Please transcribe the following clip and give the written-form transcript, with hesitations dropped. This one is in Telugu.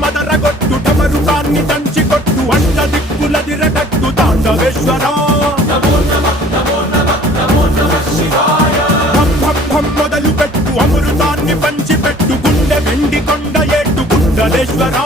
మదరగొట్టు టమరుకాన్ని దంచి కొట్టు అంట దిక్కులదిరగట్టు తాండవేశ్వరా మొదలు పెట్టు అమృతాన్ని పంచి పెట్టు గుండె వెండి కొండ ఏట్టు గుండలేశ్వరా